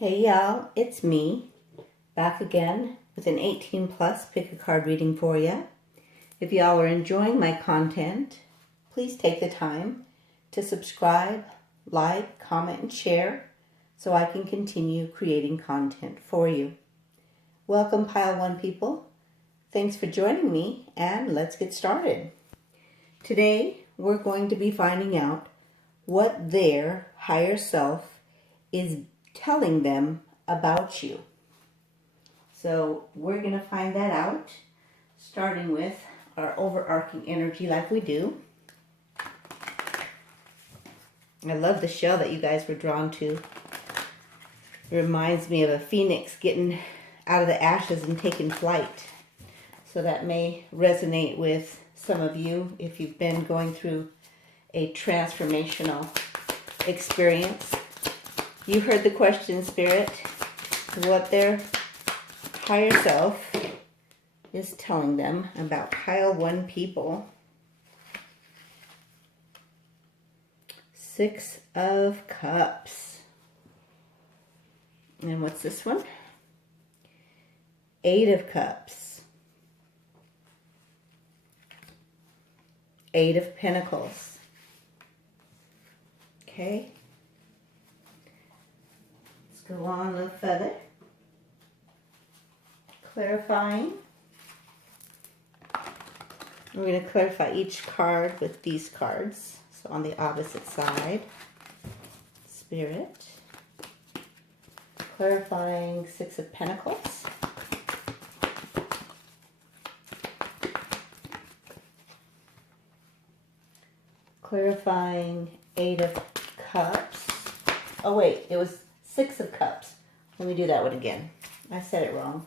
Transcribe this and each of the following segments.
Hey y'all, it's me, back again with an 18 plus pick a card reading for you. If y'all are enjoying my content, please take the time to subscribe, like, comment, and share so I can continue creating content for you. Welcome Pile 1 people. Thanks for joining me and let's get started. Today we're going to be finding out what their higher self is telling them about you. So we're going to find that out, starting with our overarching energy like we do. I love the shell that you guys were drawn to. It reminds me of a phoenix getting out of the ashes and taking flight. So that may resonate with some of you if you've been going through a transformational experience. You heard the question, Spirit, what their higher self is telling them about Pile 1 people. 6 of Cups. And what's this one? 8 of Cups. 8 of Pentacles. Okay. Go on a little further. Clarifying. We're going to clarify each card with these cards. So on the opposite side, Spirit. Clarifying 6 of Pentacles. Clarifying 8 of Cups. Oh wait, it was 6 of Cups. Let me do that one again. I said it wrong.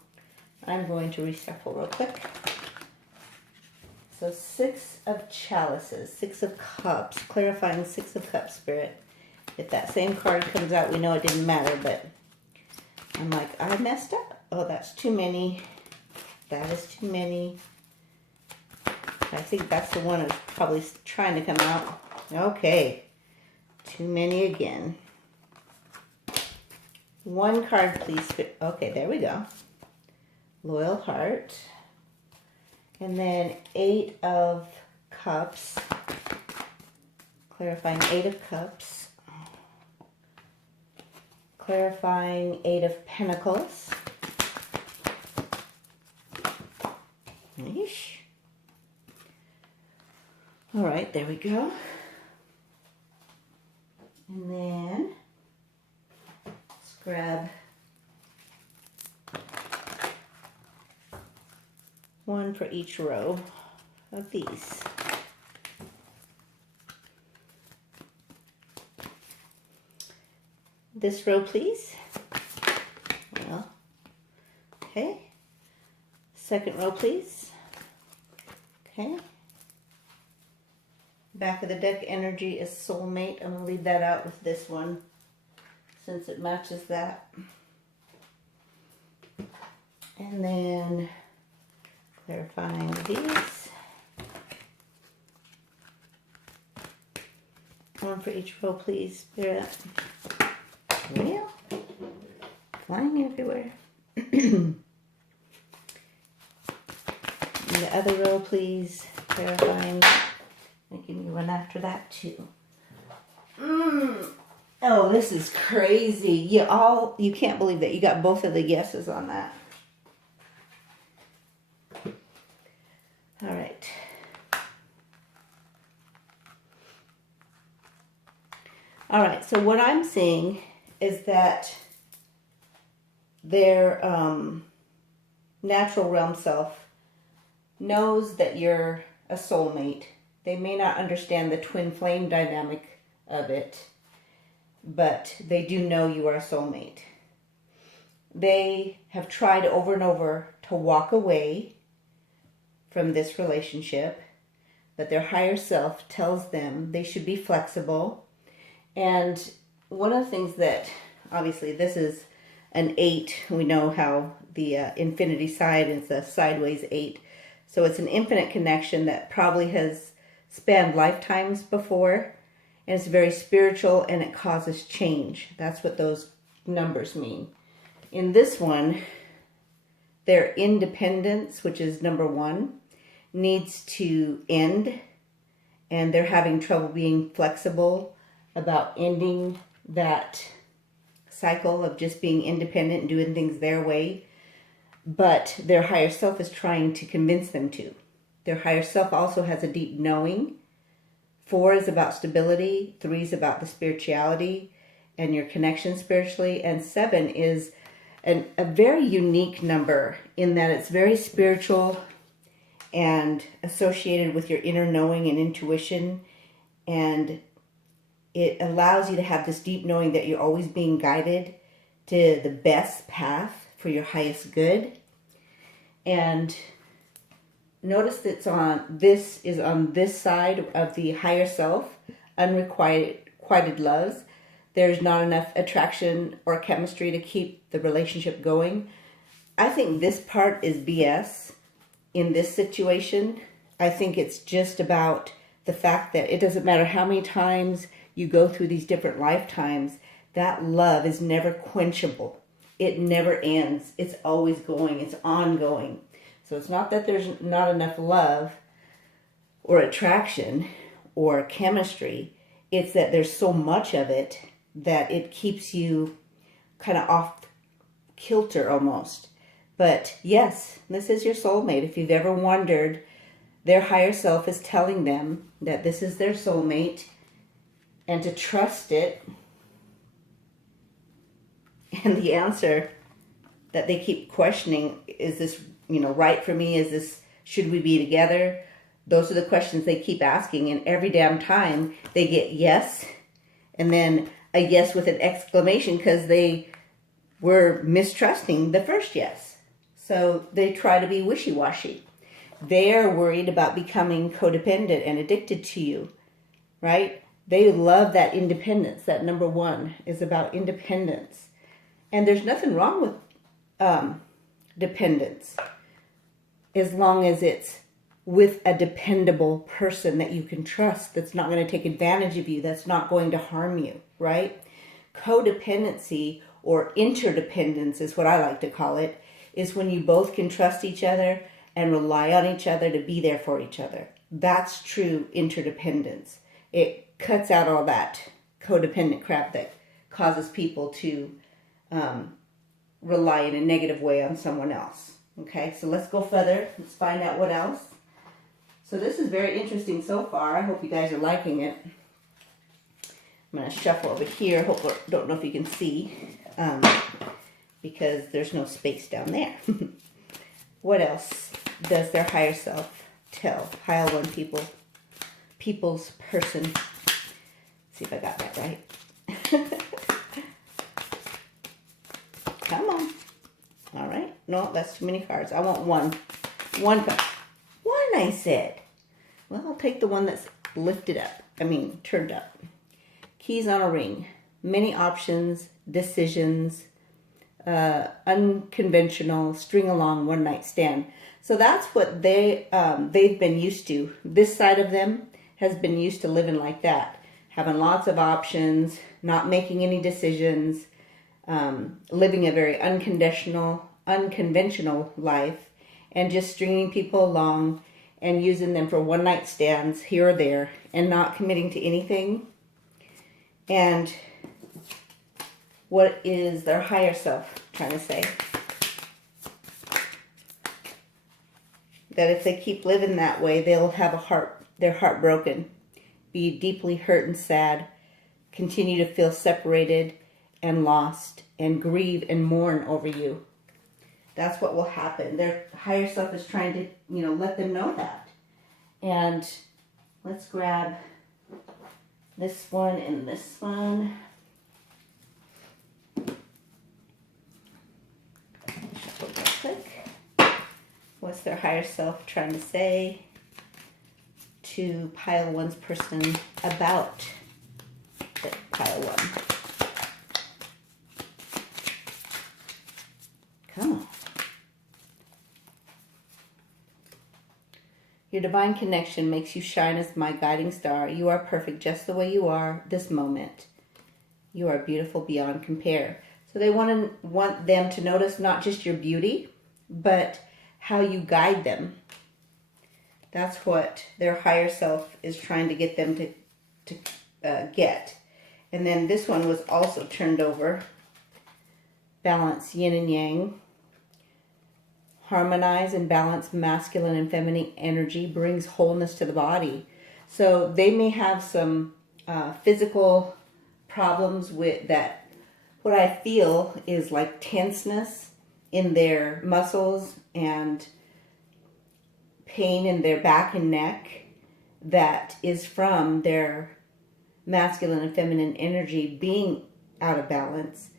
I'm going to reshuffle real quick. So 6 of Chalices, 6 of Cups, clarifying 6 of Cups, Spirit. If that same card comes out, we know it didn't matter, but I'm like, I messed up. Oh, that's too many. That is too many. I think that's the one that's probably trying to come out. Okay. Too many again. 1 card, please. Okay, there we go. Loyal Heart. And then 8 of Cups. Clarifying 8 of Cups. Clarifying 8 of Pentacles. Yeesh. All right, there we go. And then grab 1 for each row of these. This row, please. Well, okay. Second row, please. Okay. Back of the deck energy is soulmate. I'm going to leave that out with this one, since it matches that. And then clarifying these. 1 for each row, please, Spirit. Well, flying everywhere. And the other row, please, clarifying. And give me one after that, too. Oh, this is crazy. You can't believe that. You got both of the yeses on that. All right. All right, so what I'm seeing is that their natural realm self knows that you're a soulmate. They may not understand the twin flame dynamic of it, but they do know you are a soulmate. They have tried over and over to walk away from this relationship, but their higher self tells them they should be flexible. And one of the things that, obviously this is an 8. We know how the infinity side is a sideways 8. So it's an infinite connection that probably has spanned lifetimes before. And it's very spiritual and it causes change. That's what those numbers mean. In this one, their independence, which is number 1, needs to end, and they're having trouble being flexible about ending that cycle of just being independent and doing things their way. But their higher self is trying to convince them to. Their higher self also has a deep knowing. 4 is about stability. 3 is about the spirituality and your connection spiritually. And 7 is a very unique number in that it's very spiritual and associated with your inner knowing and intuition. And it allows you to have this deep knowing that you're always being guided to the best path for your highest good. And notice that this is on this side of the higher self, unrequited loves. There's not enough attraction or chemistry to keep the relationship going. I think this part is BS in this situation. I think it's just about the fact that it doesn't matter how many times you go through these different lifetimes, that love is never quenchable. It never ends. It's always going. It's ongoing. So it's not that there's not enough love or attraction or chemistry. It's that there's so much of it that it keeps you kind of off kilter almost. But yes, this is your soulmate. If you've ever wondered, their higher self is telling them that this is their soulmate and to trust it. And the answer that they keep questioning, is this, right for me? Is this, should we be together? Those are the questions they keep asking. And every damn time they get yes. And then a yes with an exclamation because they were mistrusting the first yes. So they try to be wishy-washy. They're worried about becoming codependent and addicted to you, right? They love that independence. That number 1 is about independence. And there's nothing wrong with dependence as long as it's with a dependable person that you can trust, that's not going to take advantage of you, that's not going to harm you, right? Codependency or interdependence is what I like to call it, is when you both can trust each other and rely on each other to be there for each other. That's true interdependence. It cuts out all that codependent crap that causes people to rely in a negative way on someone else. Okay, so let's go further. Let's find out what else. So this is very interesting so far. I hope you guys are liking it. I'm going to shuffle over here. Don't know if you can see because there's no space down there. What else does their higher self tell pile 1 people's person? Let's see if I got that right. Come on. All right. No, that's too many cards. I want one. One card. One, I said. Well, I'll take the one that's lifted up. Turned up. Keys on a ring. Many options, decisions, unconventional, string along, one night stand. So that's what they've been used to. This side of them has been used to living like that. Having lots of options, not making any decisions, living a very unconventional life, and just stringing people along and using them for one night stands here or there and not committing to anything. And what is their higher self trying to say? That if they keep living that way, they'll have their heart broken, be deeply hurt and sad, continue to feel separated and lost, and grieve and mourn over you. That's what will happen. Their higher self is trying to, let them know that. And let's grab this one and this one. Shuffle real quick. What's their higher self trying to say to pile 1's person about the pile 1? Come on. Your divine connection makes you shine as my guiding star. You are perfect just the way you are this moment. You are beautiful beyond compare. So they want them to notice not just your beauty, but how you guide them. That's what their higher self is trying to get them to get. And then this one was also turned over. Balance yin and yang. Harmonize and balance masculine and feminine energy brings wholeness to the body. So they may have some physical problems with that. What I feel is like tenseness in their muscles and pain in their back and neck that is from their masculine and feminine energy being out of balance.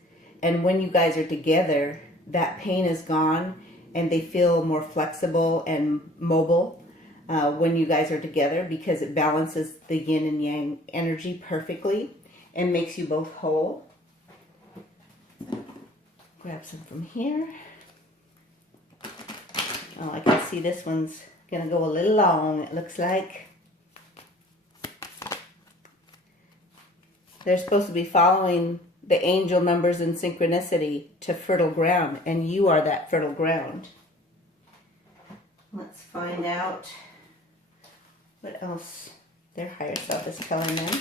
And when you guys are together, that pain is gone and they feel more flexible and mobile when you guys are together, because it balances the yin and yang energy perfectly and makes you both whole. Grab some from here. Oh, I can see this one's gonna go a little long, it looks like. They're supposed to be following the angel numbers and synchronicity to fertile ground, and you are that fertile ground. Let's find out what else their higher self is telling them.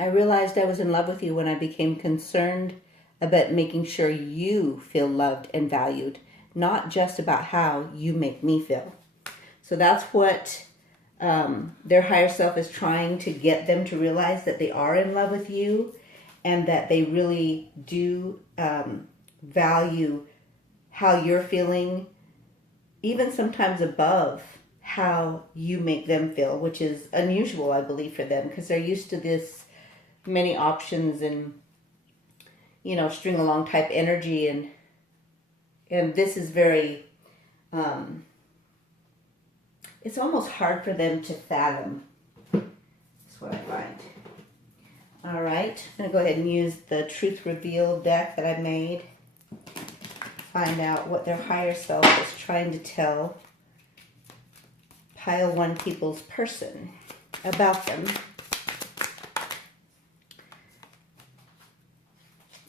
I realized I was in love with you when I became concerned about making sure you feel loved and valued, not just about how you make me feel. So that's what their higher self is trying to get them to realize, that they are in love with you and that they really do value how you're feeling, even sometimes above how you make them feel, which is unusual, I believe, for them, because they're used to this many options and, you know, string along type energy, and this is very it's almost hard for them to fathom. That's what I find. All right, I'm gonna go ahead and use the Truth Reveal deck that I made. Find out what their higher self is trying to tell Pile 1 people's person about them.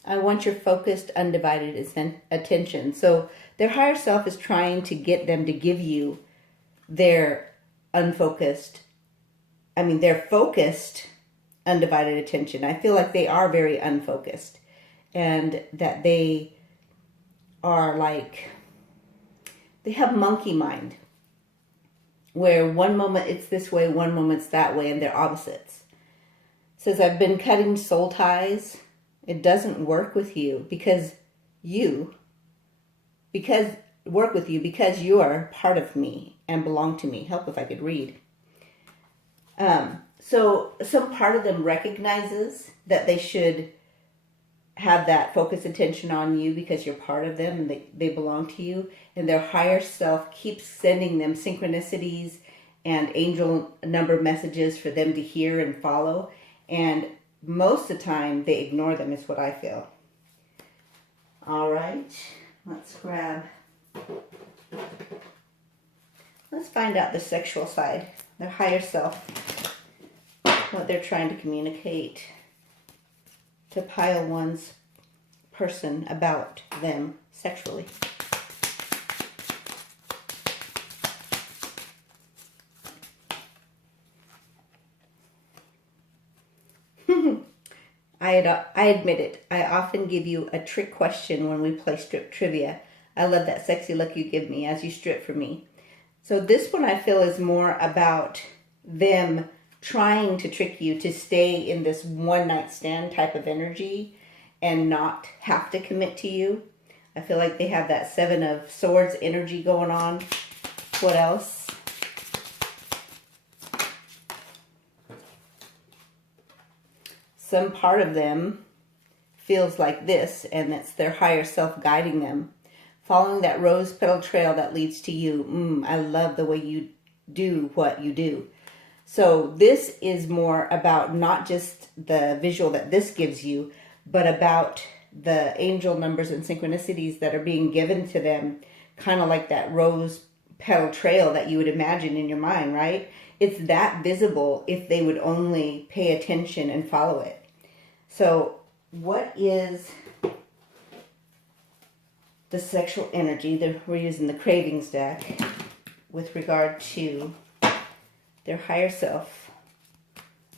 I want your focused, undivided attention. So their higher self is trying to get them to give you their focused, undivided attention. I feel like they are very unfocused, and that they are like, they have monkey mind, where one moment it's this way, one moment it's that way, and they're opposites. It says, I've been cutting soul ties. It doesn't work with you because you are part of me and belong to me. Help if I could read. So some part of them recognizes that they should have that focused attention on you because you're part of them and they belong to you. And their higher self keeps sending them synchronicities and angel number messages for them to hear and follow. And most of the time, they ignore them, is what I feel. All right, let's find out the sexual side, their higher self, what they're trying to communicate to Pile 1's person about them sexually. I admit it. I often give you a trick question when we play strip trivia. I love that sexy look you give me as you strip for me. So this one I feel is more about them trying to trick you to stay in this one night stand type of energy and not have to commit to you. I feel like they have that 7 of Swords energy going on. What else? Some part of them feels like this, and it's their higher self guiding them. Following that rose petal trail that leads to you. I love the way you do what you do. So this is more about not just the visual that this gives you, but about the angel numbers and synchronicities that are being given to them, kind of like that rose pedal trail that you would imagine in your mind, right? It's that visible if they would only pay attention and follow it. So what is the sexual energy that we're using the Cravings deck with regard to their higher self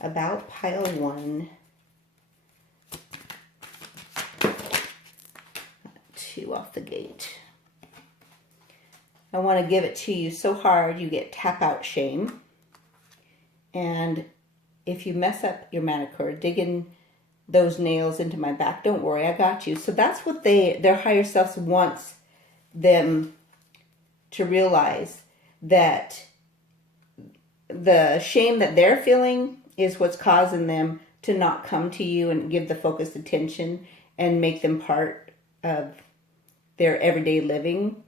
about pile 1, 2 off the gate. I want to give it to you so hard you get tap out shame. And if you mess up your manicure, digging those nails into my back, don't worry, I got you. So that's what their higher self wants them to realize, that the shame that they're feeling is what's causing them to not come to you and give the focused attention and make them part of their everyday living.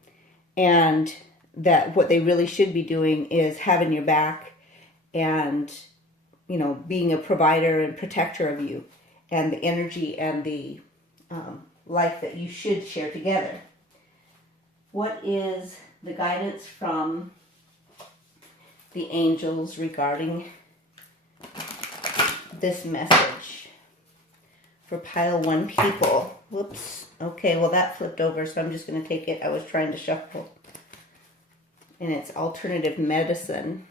And that what they really should be doing is having your back and, you know, being a provider and protector of you and the energy and the life that you should share together. What is the guidance from the angels regarding this message for pile 1 people? Whoops. Okay, well that flipped over, so I'm just going to take it. I was trying to shuffle. And it's alternative medicine.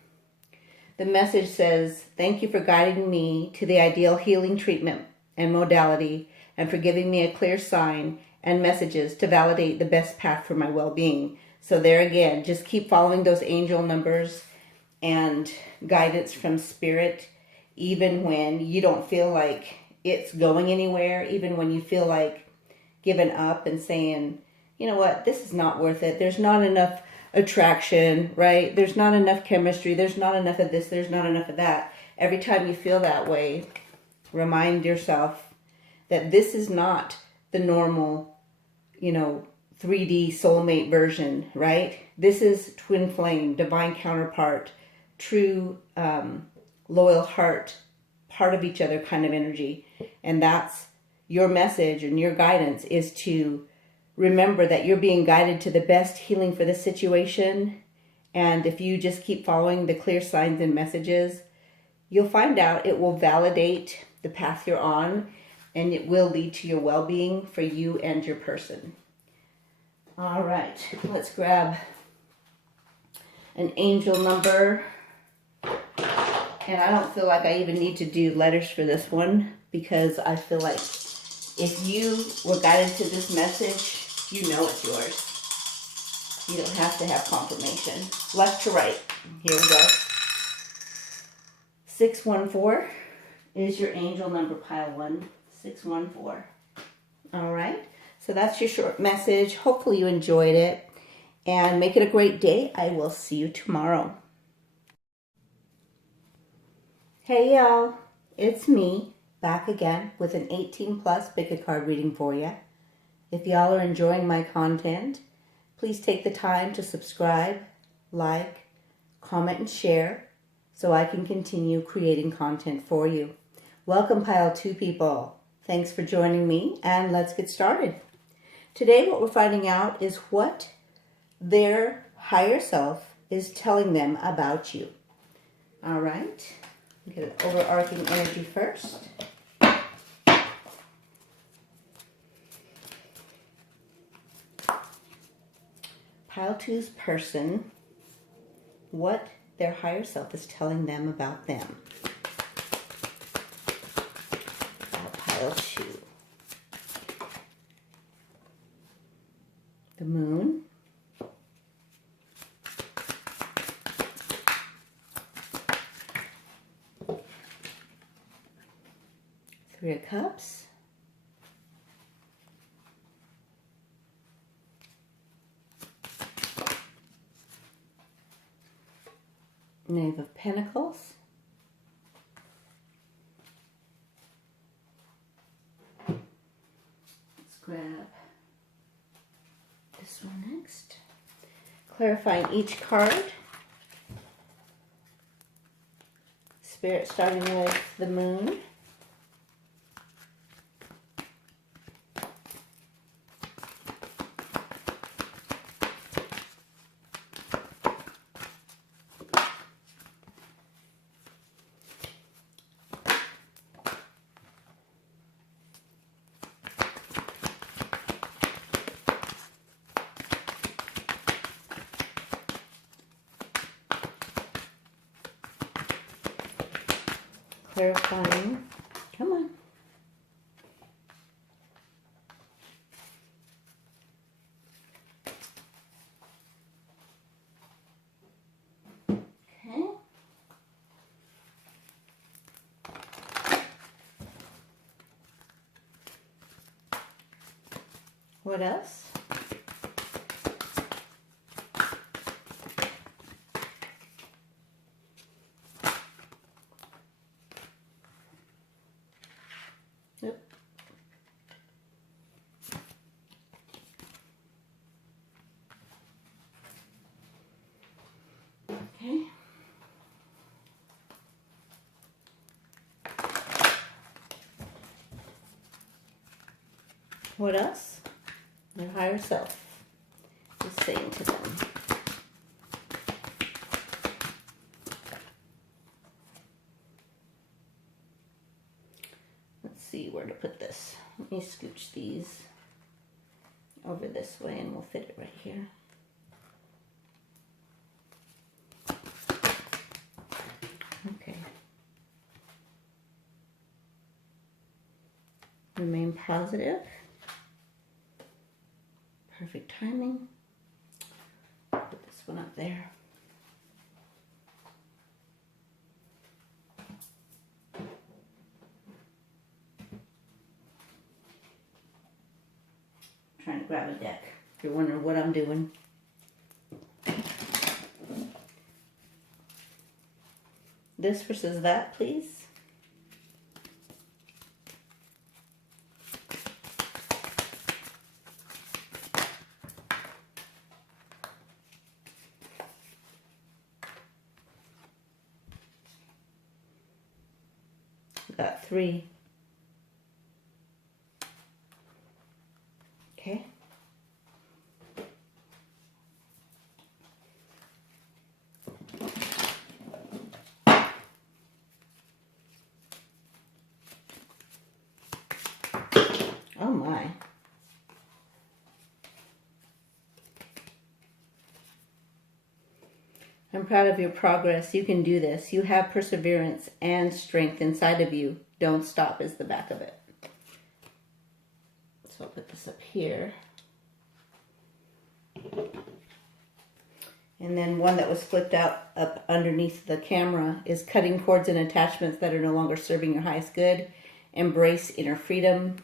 The message says, thank you for guiding me to the ideal healing treatment and modality, and for giving me a clear sign and messages to validate the best path for my well-being. So there again, just keep following those angel numbers and guidance from spirit, even when you don't feel like it's going anywhere, even when you feel like giving up and saying, you know what, this is not worth it. There's not enough attraction, right? There's not enough chemistry. There's not enough of this. There's not enough of that. Every time you feel that way, remind yourself that this is not the normal, 3D soulmate version, right? This is twin flame, divine counterpart, true, loyal heart, part of each other kind of energy. And that's your message, and your guidance is to remember that you're being guided to the best healing for this situation. And if you just keep following the clear signs and messages, you'll find out it will validate the path you're on, and it will lead to your well-being for you and your person. All right, let's grab an angel number. And I don't feel like I even need to do letters for this one, because I feel like if you were guided to this message, you know it's yours. You don't have to have confirmation. Left to right. Here we go. 614 is your angel number, pile 1. 614. All right. So that's your short message. Hopefully you enjoyed it. And make it a great day. I will see you tomorrow. Hey y'all. It's me, back again with an 18+ pickacard reading for you. If y'all are enjoying my content, please take the time to subscribe, like, comment, and share so I can continue creating content for you. Welcome, pile 2 people. Thanks for joining me, and let's get started. Today, what we're finding out is what their higher self is telling them about you. All right, get an overarching energy first. Pile 2's person, what their higher self is telling them about them. Pile 2. The moon. Three of Cups. Knave of Pentacles. Let's grab this one next. Clarifying each card. Spirit starting with the moon. Clarifying. Come on. Okay. What else? Yep. Okay. What else? Their higher self is saying to them. Let's see where to put this. Let me scooch these over this way and we'll fit it right here. Okay. Remain positive. Perfect timing. Put this one up there. I'm trying to grab a deck. If you're wondering what I'm doing. This versus that, please. Got 3. Okay. Oh my. I'm proud of your progress. You can do this. You have perseverance and strength inside of you. Don't stop is the back of it. So I'll put this up here. And then one that was flipped out up underneath the camera is cutting cords and attachments that are no longer serving your highest good. Embrace inner freedom.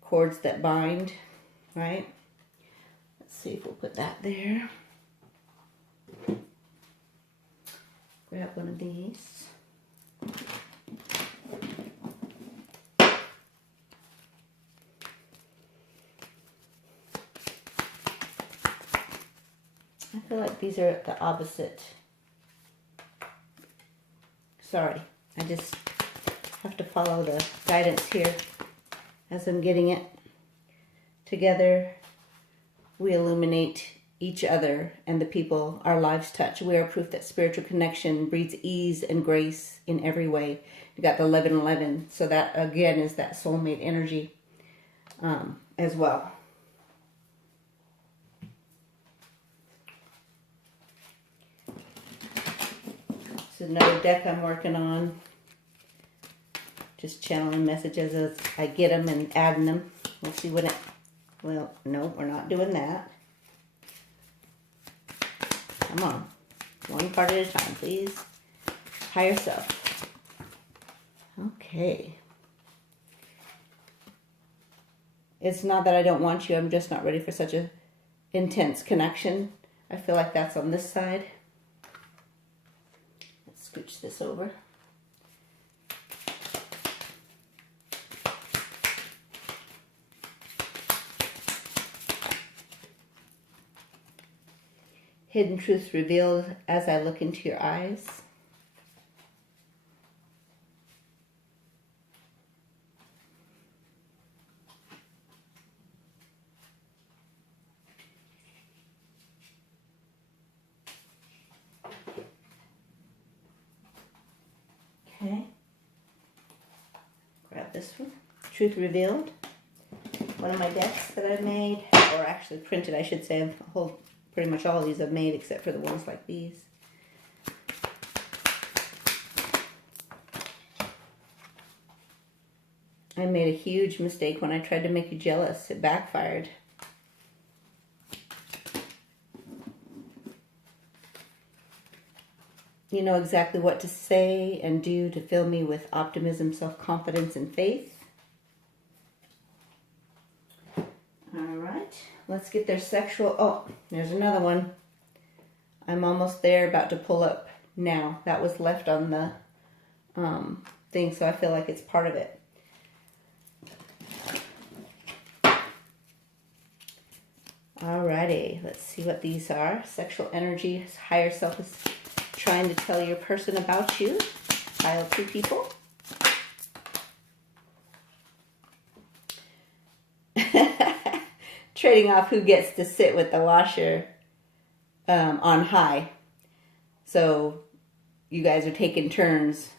Cords that bind, right? Let's see if we'll put that there. Grab one of these. I feel like these are the opposite. Sorry, I just have to follow the guidance here as I'm getting it. Together, we illuminate each other and the people our lives touch. We are proof that spiritual connection breeds ease and grace in every way. You got the 1111, so that again is that soulmate energy as well. This is another deck I'm working on. Just channeling messages as I get them and adding them. We'll see what it... Well, no, we're not doing that. Come on. One card at a time, please. Higher self. Okay. It's not that I don't want you. I'm just not ready for such a intense connection. I feel like that's on this side. Let's scooch this over. Hidden truths revealed as I look into your eyes. Okay. Grab this one. Truth revealed. One of my decks that I've made, or actually printed, I should say. Pretty much all of these I've made except for the ones like these. I made a huge mistake when I tried to make you jealous. It backfired. You know exactly what to say and do to fill me with optimism, self-confidence, and faith. All right, let's get their sexual... Oh, there's another one. I'm almost there, about to pull up now. That was left on the thing, so I feel like it's part of it. Alrighty, let's see what these are. Sexual energy, higher self is trying to tell your person about you. Pile 2 people. Trading off who gets to sit with the washer on high. So you guys are taking turns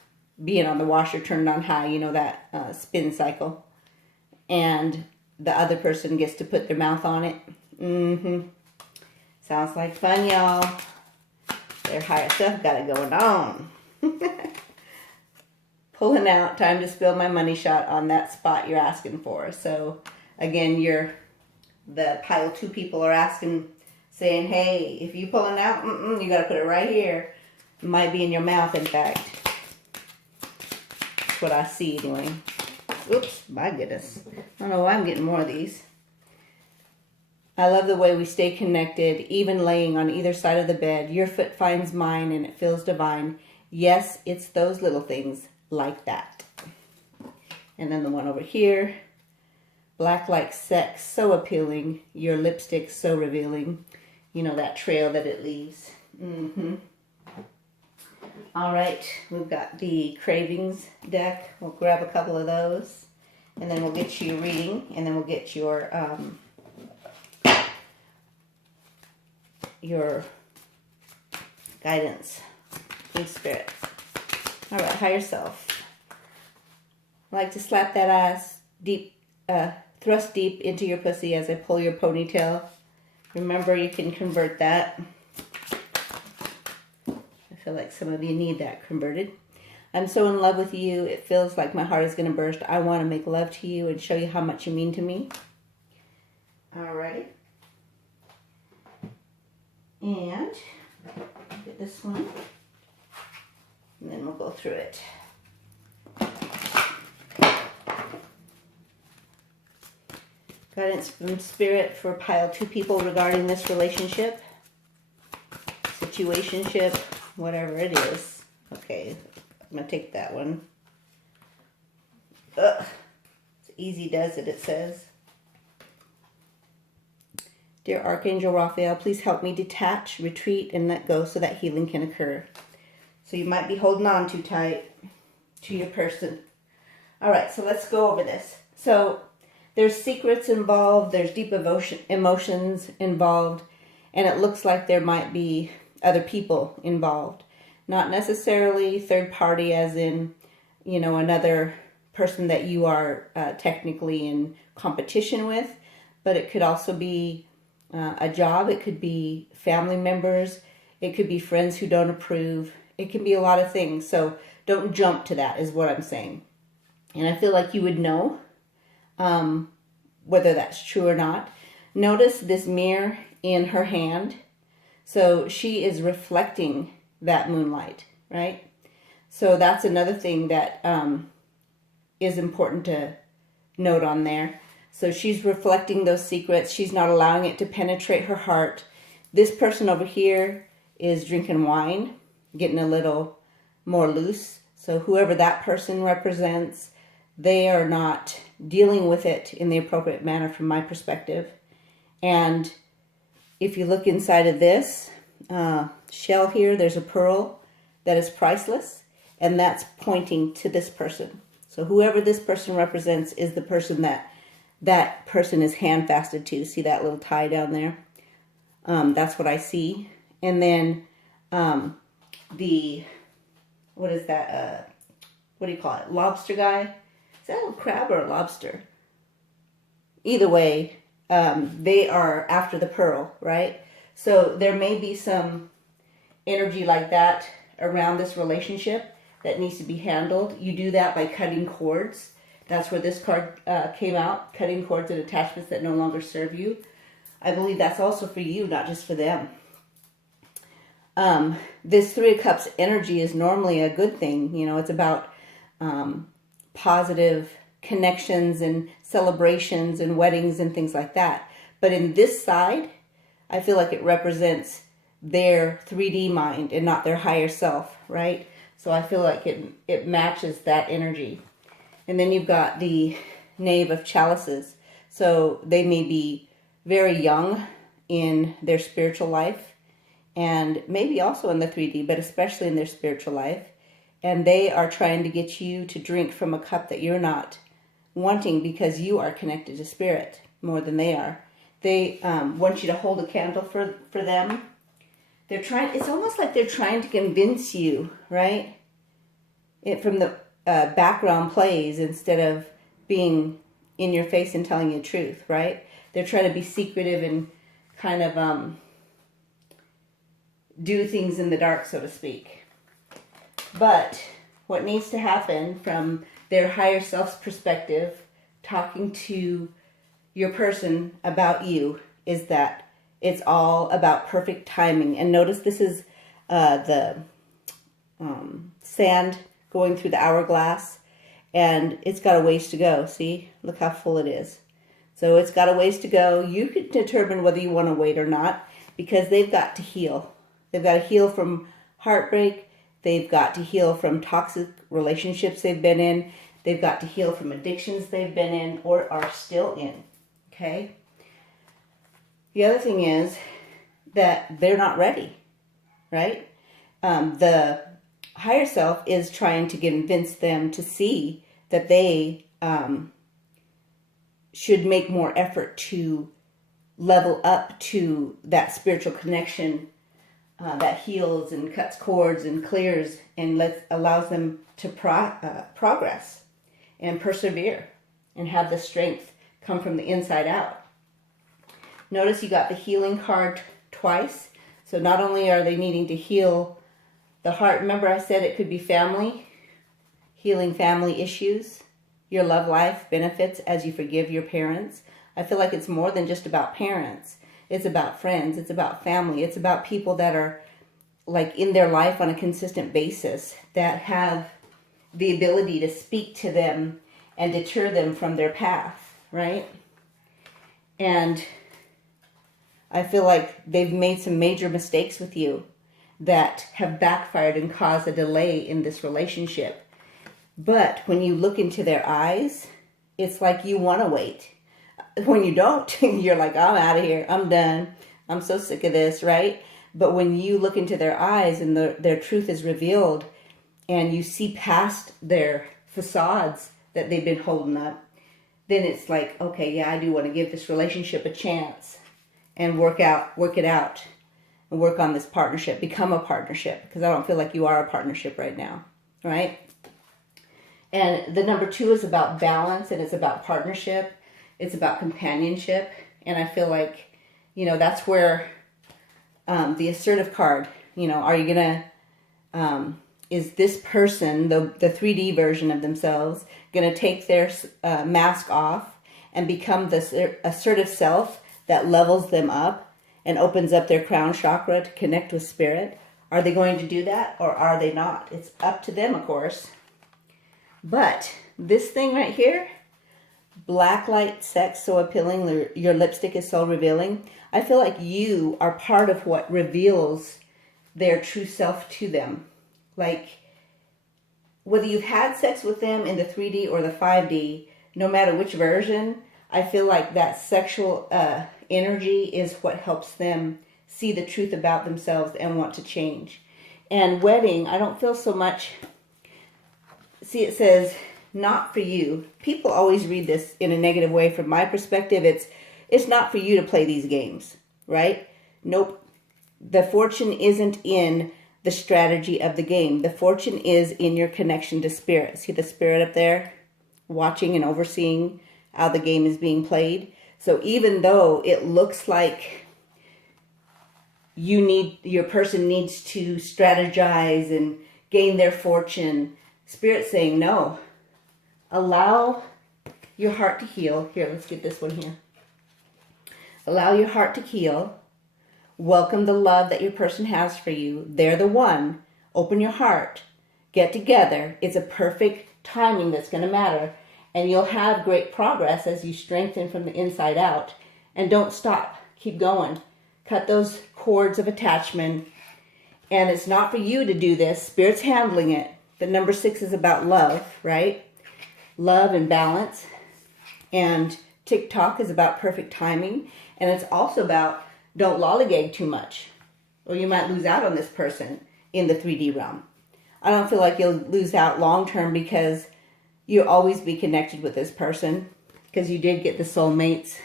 being on the washer turned on high, you know, that spin cycle. And the other person gets to put their mouth on it. Sounds like fun, y'all. Their higher self got it going on. Pulling out, time to spill my money shot on that spot you're asking for. So again, the pile 2 people are asking, saying, hey, if you pulling out, you got to put it right here. It might be in your mouth, in fact. That's what I see anyway. Oops, my goodness. I don't know why I'm getting more of these. I love the way we stay connected, even laying on either side of the bed. Your foot finds mine and it feels divine. Yes, it's those little things like that. And then the one over here. Black like sex, so appealing. Your lipstick, so revealing. You know, that trail that it leaves. All right, we've got the Cravings deck. We'll grab a couple of those. And then we'll get you reading. And then we'll get your guidance. Please, Spirit. All right, higher self. I like to slap that ass deep, thrust deep into your pussy as I pull your ponytail. Remember, you can convert that. I feel like some of you need that converted. I'm so in love with you. It feels like my heart is going to burst. I want to make love to you and show you how much you mean to me. All right. And get this one. And then we'll go through it. Guidance from Spirit for pile 2 people regarding this relationship, situationship, whatever it is. Okay, I'm going to take that one. Ugh. It's easy does it, it says. Dear Archangel Raphael, please help me detach, retreat, and let go so that healing can occur. So you might be holding on too tight to your person. All right, so let's go over this. So there's secrets involved, there's deep emotions involved, and it looks like there might be other people involved. Not necessarily third party as in, you know, another person that you are technically in competition with, but it could also be a job, it could be family members, it could be friends who don't approve, it can be a lot of things. So don't jump to that is what I'm saying. And I feel like you would know whether that's true or not. Notice this mirror in her hand. So she is reflecting that moonlight, right? So that's another thing that is important to note on there. So she's reflecting those secrets. She's not allowing it to penetrate her heart. This person over here is drinking wine, getting a little more loose. So whoever that person represents, they are not dealing with it in the appropriate manner from my perspective. And if you look inside of this shell here, there's a pearl that is priceless, and that's pointing to this person. So whoever this person represents is the person that person is handfasted to. See that little tie down there? That's what I see. And then what is that? What do you call it? Lobster guy? Is that a crab or a lobster? Either way, they are after the pearl, right? So there may be some energy like that around this relationship that needs to be handled. You do that by cutting cords. That's where this card came out, cutting cords and attachments that no longer serve you. I believe that's also for you, not just for them. This Three of Cups energy is normally a good thing. You know, it's about positive connections and celebrations and weddings and things like that. But in this side, I feel like it represents their 3D mind and not their higher self, right? So I feel like it matches that energy. And then you've got the Knave of Chalices. So they may be very young in their spiritual life and maybe also in the 3D, but especially in their spiritual life. And they are trying to get you to drink from a cup that you're not wanting because you are connected to spirit more than they are. They want you to hold a candle for them. It's almost like they're trying to convince you, right? From the background plays instead of being in your face and telling you the truth, right? They're trying to be secretive and kind of do things in the dark, so to speak. But what needs to happen from their higher self's perspective, talking to your person about you, is that it's all about perfect timing. And notice this is the sand going through the hourglass, and it's got a ways to go. See, look how full it is. So it's got a ways to go. You can determine whether you want to wait or not, because they've got to heal. They've got to heal from heartbreak. They've got to heal from toxic relationships they've been in. They've got to heal from addictions they've been in or are still in. Okay? The other thing is that they're not ready, right? The higher self is trying to convince them to see that they should make more effort to level up to that spiritual connection that heals and cuts cords and clears and allows them to progress and persevere and have the strength come from the inside out. Notice you got the healing card twice. So not only are they needing to heal the heart, remember I said it could be family, healing family issues, your love life benefits as you forgive your parents. I feel like it's more than just about parents. It's about friends. It's about family. It's about people that are like in their life on a consistent basis that have the ability to speak to them and deter them from their path, right? And I feel like they've made some major mistakes with you that have backfired and caused a delay in this relationship. But when you look into their eyes, it's like you want to wait. When you don't, you're like, I'm out of here. I'm done. I'm so sick of this, right? But when you look into their eyes and their truth is revealed and you see past their facades that they've been holding up, then it's like, okay, yeah, I do want to give this relationship a chance and work it out and work on this partnership, become a partnership, because I don't feel like you are a partnership right now, right? And the number 2 is about balance, and it's about partnership. It's about companionship. And I feel like, that's where the assertive card, are you going to, is this person, the 3D version of themselves, going to take their mask off and become the assertive self that levels them up and opens up their crown chakra to connect with spirit? Are they going to do that or are they not? It's up to them, of course. But this thing right here, black light sex so appealing, your lipstick is so revealing. I feel like you are part of what reveals their true self to them. Like, whether you've had sex with them in the 3D or the 5D, no matter which version, I feel like that sexual energy is what helps them see the truth about themselves and want to change. And wedding, I don't feel so much. See, it says, not for you. People always read this in a negative way. From my perspective, it's not for you to play these games, right? Nope. The fortune isn't in the strategy of the game. The fortune is in your connection to spirit. See the spirit up there watching and overseeing how the game is being played. So even though it looks like your person needs to strategize and gain their fortune, Spirit's saying no. Allow your heart to heal. Here, let's get this one here. Allow your heart to heal. Welcome the love that your person has for you. They're the one. Open your heart. Get together. It's a perfect timing that's going to matter. And you'll have great progress as you strengthen from the inside out. And don't stop. Keep going. Cut those cords of attachment. And it's not for you to do this. Spirit's handling it. The number 6 is about love, right? Love and balance. And TikTok is about perfect timing. And it's also about don't lollygag too much, or you might lose out on this person in the 3D realm. I don't feel like you'll lose out long term because you'll always be connected with this person because you did get the soulmates,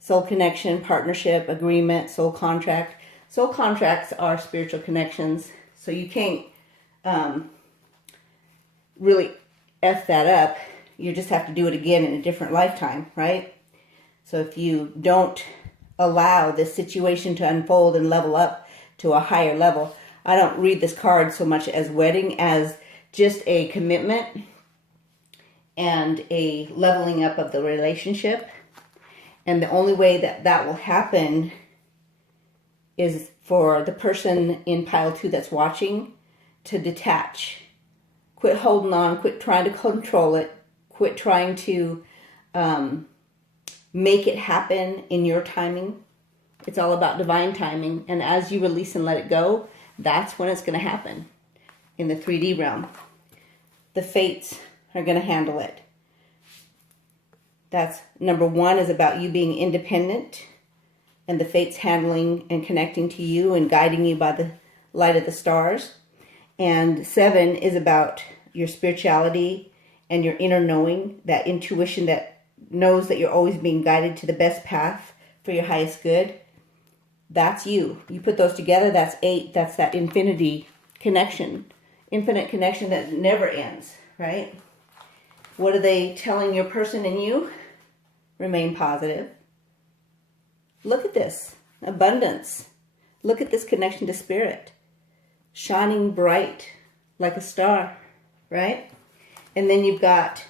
soul connection, partnership, agreement, soul contract. Soul contracts are spiritual connections, so you can't really F that up. You just have to do it again in a different lifetime, right? So if you don't allow this situation to unfold and level up to a higher level, I don't read this card so much as wedding as just a commitment and a leveling up of the relationship. And the only way that that will happen is for the person in pile 2 that's watching to detach. Quit holding on, quit trying to control it, quit trying to make it happen in your timing. It's all about divine timing. And as you release and let it go, that's when it's going to happen in the 3D realm. The fates are going to handle it. That's number 1 is about you being independent and the fates handling and connecting to you and guiding you by the light of the stars. And 7 is about your spirituality and your inner knowing, that intuition that knows that you're always being guided to the best path for your highest good. That's you. You put those together, that's 8. That's that infinity connection. Infinite connection that never ends, right? What are they telling your person and you? Remain positive. Look at this. Abundance. Look at this connection to spirit. Shining bright like a star, right? And then you've got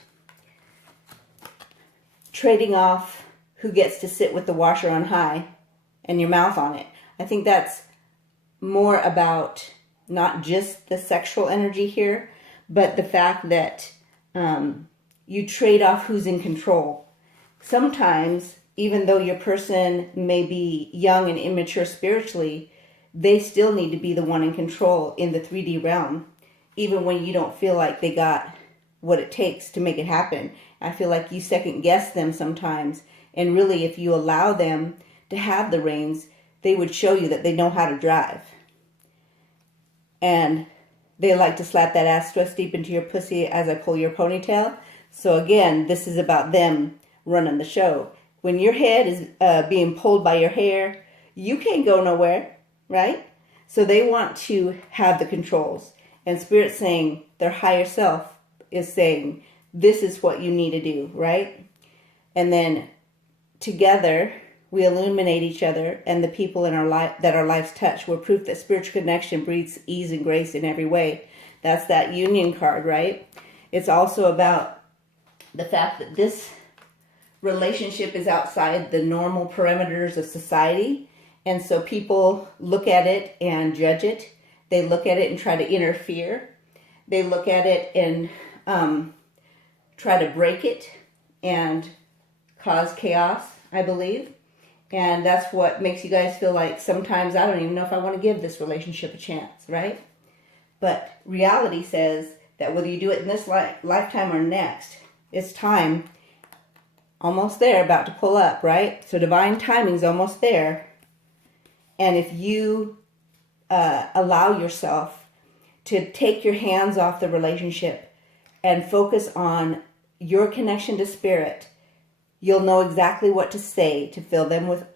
trading off who gets to sit with the washer on high and your mouth on it. I think that's more about not just the sexual energy here, but the fact that you trade off who's in control. Sometimes, even though your person may be young and immature spiritually, they still need to be the one in control in the 3D realm, even when you don't feel like they got what it takes to make it happen. I feel like you second guess them sometimes, and really if you allow them to have the reins, they would show you that they know how to drive. And they like to slap that ass thrust deep into your pussy as I pull your ponytail. So again, this is about them running the show. When your head is being pulled by your hair, you can't go nowhere, right? So they want to have the controls. And Spirit's saying, their higher self is saying, this is what you need to do, right? And then together, we illuminate each other and the people in our life that our lives touch. We're proof that spiritual connection breeds ease and grace in every way. That's that union card, right? It's also about the fact that this relationship is outside the normal parameters of society. And so people look at it and judge it. They look at it and try to interfere. They look at it and try to break it and cause chaos, I believe. And that's what makes you guys feel like sometimes I don't even know if I want to give this relationship a chance, right? But reality says that whether you do it in this lifetime or next, it's time, almost there, about to pull up, right? So divine timing's almost there. And if you allow yourself to take your hands off the relationship and focus on your connection to spirit, you'll know exactly what to say to fill them with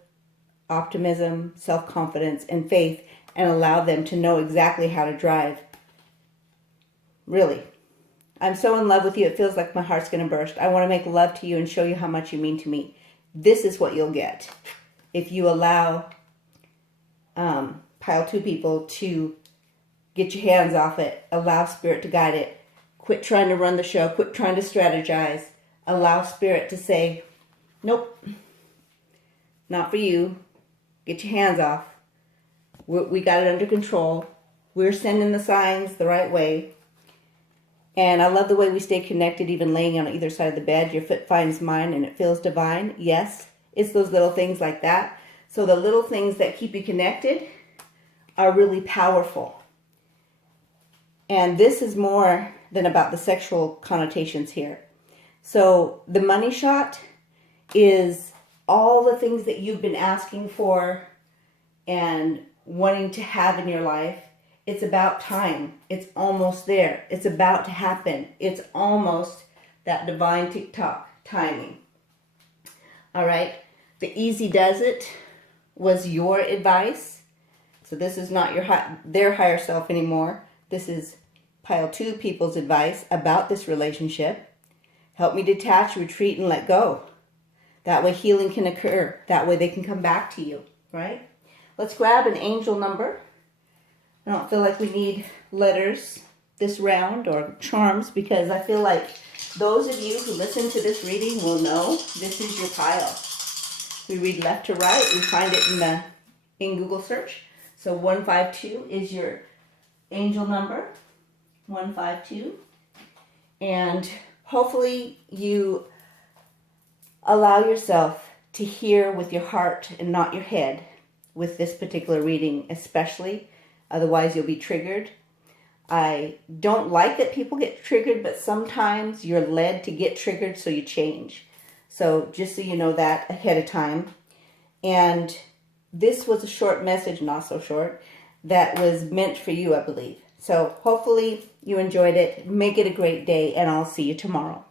optimism, self-confidence, and faith, and allow them to know exactly how to drive. Really. I'm so in love with you, it feels like my heart's going to burst. I want to make love to you and show you how much you mean to me. This is what you'll get if you allow pile 2 people to get your hands off it, allow spirit to guide it. Quit trying to run the show, quit trying to strategize. allow Spirit to say, nope, not for you. Get your hands off. We got it under control. We're sending the signs the right way. And I love the way we stay connected, even laying on either side of the bed. Your foot finds mine and it feels divine. Yes, it's those little things like that. So the little things that keep you connected are really powerful. And this is more than about the sexual connotations here. So the money shot is all the things that you've been asking for and wanting to have in your life. It's about time. It's almost there. It's about to happen. It's almost that divine tick-tock timing. All right. The easy does it was your advice. So this is not their higher self anymore. This is pile 2 people's advice about this relationship. Help me detach, retreat, and let go. That way healing can occur. That way they can come back to you, right? Let's grab an angel number. I don't feel like we need letters this round or charms, because I feel like those of you who listen to this reading will know this is your pile. We read left to right. We find it in Google search. So 152 is your angel number. 152. And hopefully you allow yourself to hear with your heart and not your head with this particular reading, especially. Otherwise, you'll be triggered. I don't like that people get triggered, but sometimes you're led to get triggered, so you change. So just so you know that ahead of time. And this was a short message, not so short, that was meant for you, I believe. So hopefully you enjoyed it. Make it a great day, and I'll see you tomorrow.